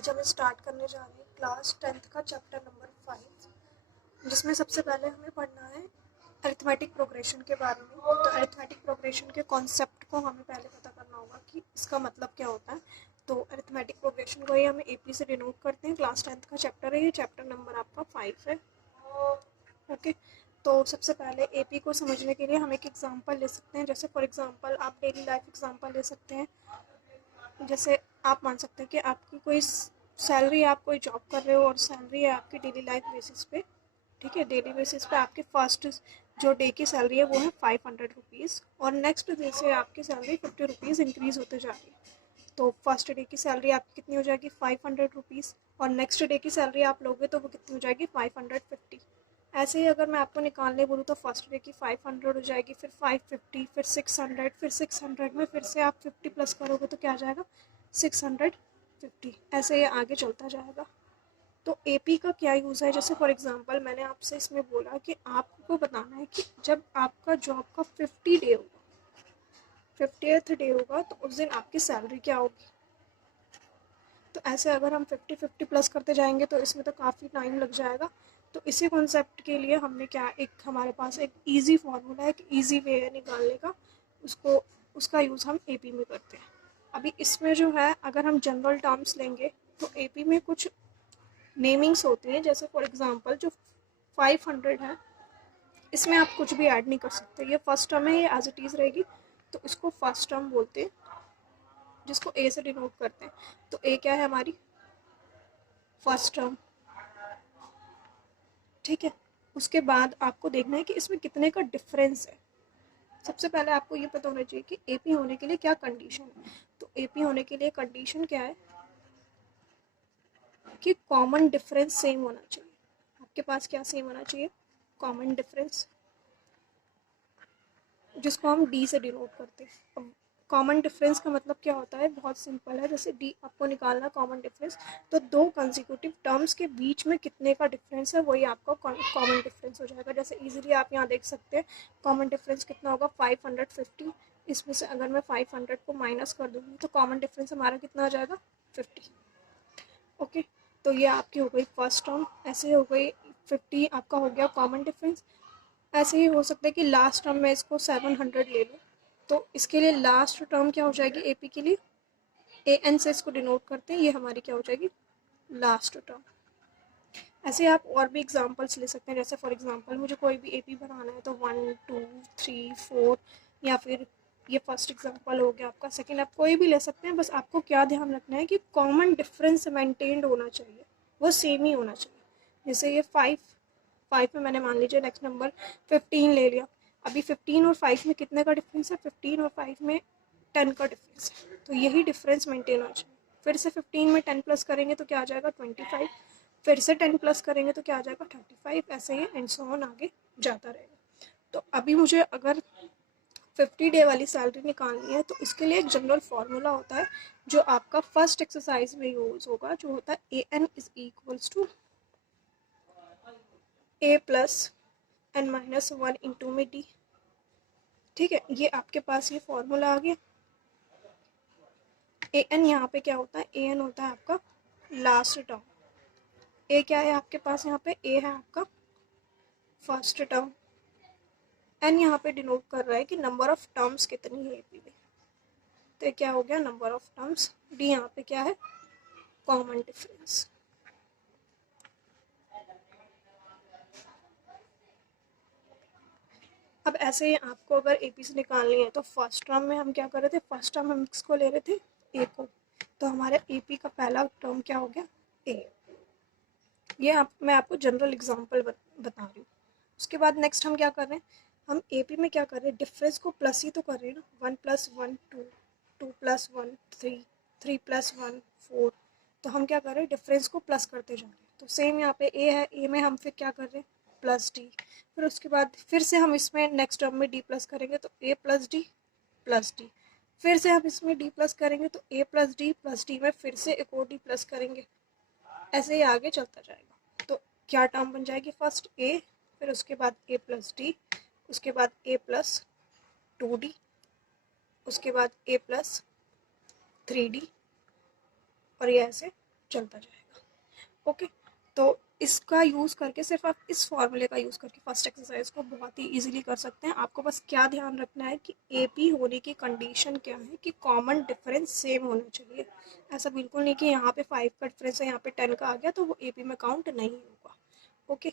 आज हम स्टार्ट करने जा रहे हैं क्लास 10th का चैप्टर नंबर 5, जिसमें सबसे पहले हमें पढ़ना है अरिथमेटिक प्रोग्रेशन के बारे में। तो अरिथमेटिक प्रोग्रेशन के कॉन्सेप्ट को हमें पहले पता करना होगा कि इसका मतलब क्या होता है। तो अरिथमेटिक प्रोग्रेशन को ही हमें एपी से डिनोट करते हैं। क्लास 10th का चैप्टर है, ये चैप्टर नंबर आपका 5 है। ओके, तो सबसे पहले एपी को समझने के लिए हम एक एग्जांपल ले सकते हैं। जैसे फॉर एग्जांपल आप डेली लाइफ एग्जांपल ले सकते हैं। जैसे आप मान सकते हैं कि आपकी कोई सैलरी, आप कोई जॉब कर रहे हो और सैलरी है आपकी डेली लाइफ बेसिस पे, ठीक है। डेली बेसिस पे आपकी फर्स्ट जो डे की सैलरी है वो है 500 रुपीज़, और नेक्स्ट डे से आपकी सैलरी 50 रुपीज़ इंक्रीज़ होते जा रही है। तो फर्स्ट डे की सैलरी आपकी कितनी हो जाएगी 500 रुपीज़, और नेक्स्ट डे की सैलरी आप लोगे तो वो कितनी हो जाएगी 550। ऐसे ही अगर मैं आपको निकालने बोलूँ तो फर्स्ट डे की 500 हो जाएगी, फिर 550, फिर 600, फिर 600 में फिर से आप 50 प्लस करोगे तो क्या आ जाएगा 650। ऐसे ये आगे चलता जाएगा। तो एपी का क्या यूज़ है, जैसे फॉर एग्जांपल मैंने आपसे इसमें बोला कि आपको बताना है कि जब आपका जॉब का 50 डे होगा, 50th डे होगा, तो उस दिन आपकी सैलरी क्या होगी। तो ऐसे अगर हम 50 प्लस करते जाएंगे तो इसमें तो काफ़ी टाइम लग जाएगा। तो इसी कॉन्सेप्ट के लिए हमने क्या, एक हमारे पास एक इजी फार्मूला है, एक इजी वे है निकालने का, उसका यूज़ हम एपी में करते हैं। अभी इसमें जो है, अगर हम जनरल टर्म्स लेंगे तो एपी में कुछ नेमिंग्स होती हैं। जैसे फॉर एग्जांपल जो 500 है, इसमें आप कुछ भी ऐड नहीं कर सकते। ये फर्स्ट टर्म है, ये एज इट इज़ रहेगी, तो इसको फर्स्ट टर्म बोलते हैं, जिसको ए से डिनोट करते हैं। तो ए क्या है हमारी फर्स्ट टर्म, ठीक है। उसके बाद आपको देखना है कि इसमें कितने का डिफरेंस है। सबसे पहले आपको ये पता होना चाहिए कि एपी होने के लिए क्या कंडीशन है। तो एपी होने के लिए कंडीशन क्या है कि कॉमन डिफरेंस सेम होना चाहिए। आपके पास क्या सेम होना चाहिए, कॉमन डिफरेंस, जिसको हम डी से डिनोट करते हैं। अब कॉमन डिफरेंस का मतलब क्या होता है, बहुत सिंपल है। जैसे डी आपको निकालना कॉमन डिफरेंस, तो दो कंसेक्यूटिव टर्म्स के बीच में कितने का डिफरेंस है वही आपका कॉमन डिफरेंस हो जाएगा। जैसे इजीली आप यहाँ देख सकते हैं कॉमन डिफरेंस कितना होगा 550। इसमें से अगर मैं 500 को माइनस कर दूँगी तो कॉमन डिफरेंस हमारा कितना आ जाएगा 50। ओके, तो ये आपकी हो गई फर्स्ट टर्म, ऐसे हो गई 50 आपका हो गया कॉमन डिफरेंस। ऐसे ही हो सकता है कि लास्ट टर्म में इसको 700 ले लूँ, तो इसके लिए लास्ट टर्म क्या हो जाएगी एपी के लिए, ए एन से इसको डिनोट करते हैं, ये हमारी क्या हो जाएगी लास्ट टर्म। ऐसे आप और भी एग्जांपल्स ले सकते हैं। जैसे फॉर एग्जांपल मुझे कोई भी एपी बनाना है तो 1 2 3 4, या फिर ये फर्स्ट एग्जांपल हो गया आपका, सेकंड, आप कोई भी ले सकते हैं। बस आपको क्या ध्यान रखना है कि कॉमन डिफरेंस मेंटेन्ड होना चाहिए, वो सेम ही होना चाहिए। जैसे ये 5 में मैंने मान लीजिए नेक्स्ट नंबर 15 ले लिया। अभी 15 और 5 में कितने का डिफरेंस है, 15 और 5 में 10 का डिफरेंस है, तो यही डिफरेंस मेंटेन होना चाहिए। फिर से 15 में 10 प्लस करेंगे तो क्या आ जाएगा 25, फिर से 10 प्लस करेंगे तो क्या आ जाएगा 35, ऐसे ही एंड सो ऑन आगे जाता रहेगा। तो अभी मुझे अगर 50 डे वाली सैलरी निकालनी है तो इसके लिए एक जनरल फार्मूला होता है जो आपका फर्स्ट एक्सरसाइज में यूज होगा, जो होता है a n is equals to a plus n minus 1 into में डी। ठीक है, ये आपके पास ये फॉर्मूला आ गया। ए एन यहाँ पे क्या होता है, ए एन होता है आपका लास्ट टर्म। ए क्या है आपके पास, यहाँ पे ए है आपका फर्स्ट टर्म। एन यहाँ पे डिनोट कर रहा है कि नंबर ऑफ टर्म्स कितनी है एपी में, तो क्या हो गया नंबर ऑफ टर्म्स। डी यहाँ पे क्या है, कॉमन डिफरेंस। अब ऐसे ही आपको अगर एपी से निकालनी है तो फर्स्ट टर्म में हम क्या कर रहे थे, फर्स्ट टर्म हम किसको ले रहे थे, ए को। तो हमारे एपी का पहला टर्म क्या हो गया ए। ये मैं आपको जनरल एग्जांपल बता रही हूँ। उसके बाद नेक्स्ट हम क्या कर रहे हैं, हम एपी में क्या कर रहे हैं, डिफरेंस को प्लस ही तो कर रहे हैं ना। 1 + 1 2, 2 + 1 3, 3 + 1 4। तो हम क्या कर रहे हैं, डिफरेंस को प्लस करते जा रहे हैं। तो सेम यहाँ पे ए है, ए में हम फिर क्या कर रहे हैं प्लस डी। फिर उसके बाद फिर से हम इसमें नेक्स्ट टर्म में डी प्लस करेंगे तो ए प्लस डी प्लस डी। फिर से हम इसमें डी प्लस करेंगे तो ए प्लस डी में फिर से एक और डी प्लस करेंगे। ऐसे ही आगे चलता जाएगा। तो क्या टर्म बन जाएगी, फर्स्ट ए, फिर उसके बाद ए प्लस डी, उसके बाद ए प्लस 2d, उसके बाद ए प्लस 3d, और ये ऐसे चलता जाएगा। ओके, तो इसका यूज़ करके, सिर्फ आप इस फॉर्मूले का यूज़ करके फर्स्ट एक्सरसाइज को बहुत ही इजीली कर सकते हैं। आपको बस क्या ध्यान रखना है कि एपी होने की कंडीशन क्या है कि कॉमन डिफरेंस सेम होना चाहिए। ऐसा बिल्कुल नहीं कि यहाँ पे 5 का डिफरेंस है, यहाँ पे 10 का आ गया तो वो एपी में काउंट नहीं होगा। ओके।